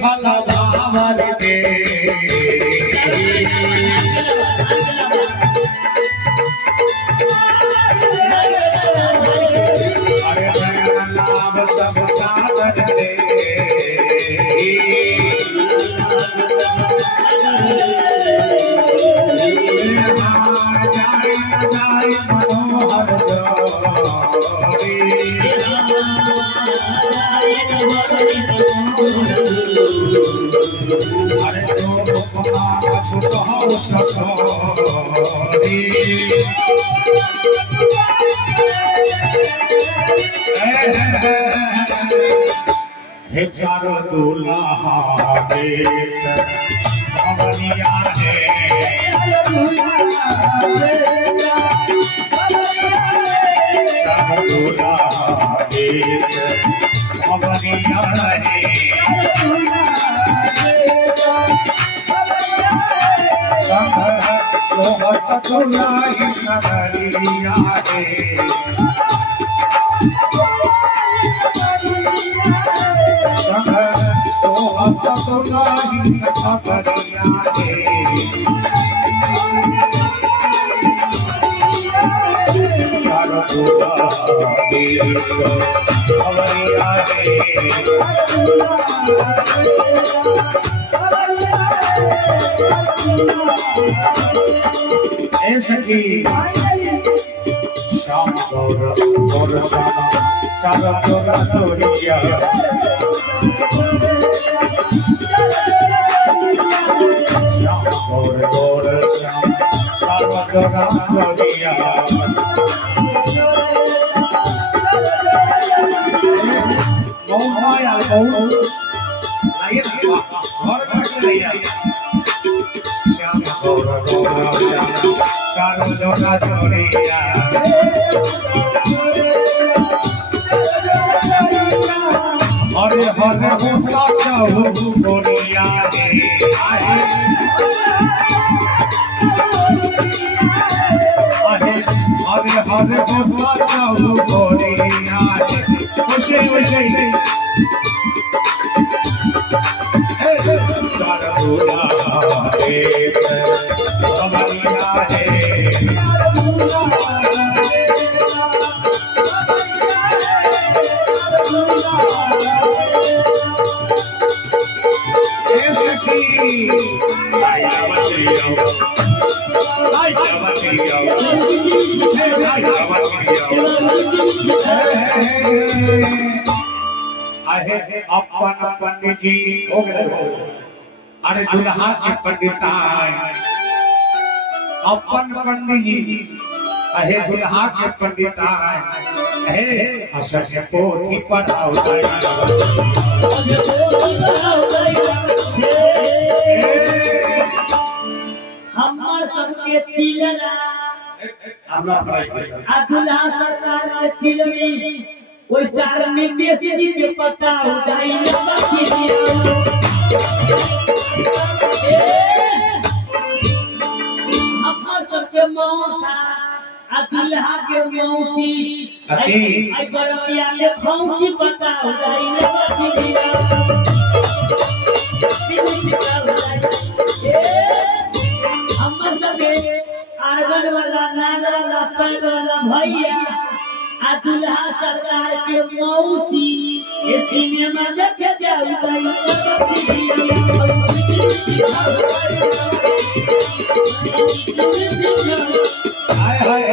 फल धामर के अरे नाम सब सागर दे मनोहर अरे तो हे चारो दूल्हा अवनिया है चारो दूल्हा अवनिया है सोहत तुलाई नगरिया है सोहत तुलाई नगरिया है चारो दूल्हा अवनिया है सखी श्याम गौर गौर श्याम चार गौरा गौरिया श्याम गौर गौर श्याम चार गौरा गौरिया माया श्याम गौर गौर चारो जोड़ा जोड़िया हरे हरे भोला चाहू गोरिया हरे हरे भोला चाहू गोरिया खुशी खुशी अपन पंडित जी हो गए अरे दुल्हा के पंडित अपन पंडित जी अहे दुल्हा के पंडित हे असर से पोथी पढ़ाओ हमर सबके चिलना दुल्हा सरकार के चिलनी ओइ सार नितेश जी के पता उदाई हमर सबके मौसा दुल्हा के मौसी आई बरतिया के खौसी पता उदाई हमर सबके आरगन वाला नागर वाला पैग वाला भैया दुल्हा सरकार के मौसी ये सिनेमा देखे जाऊ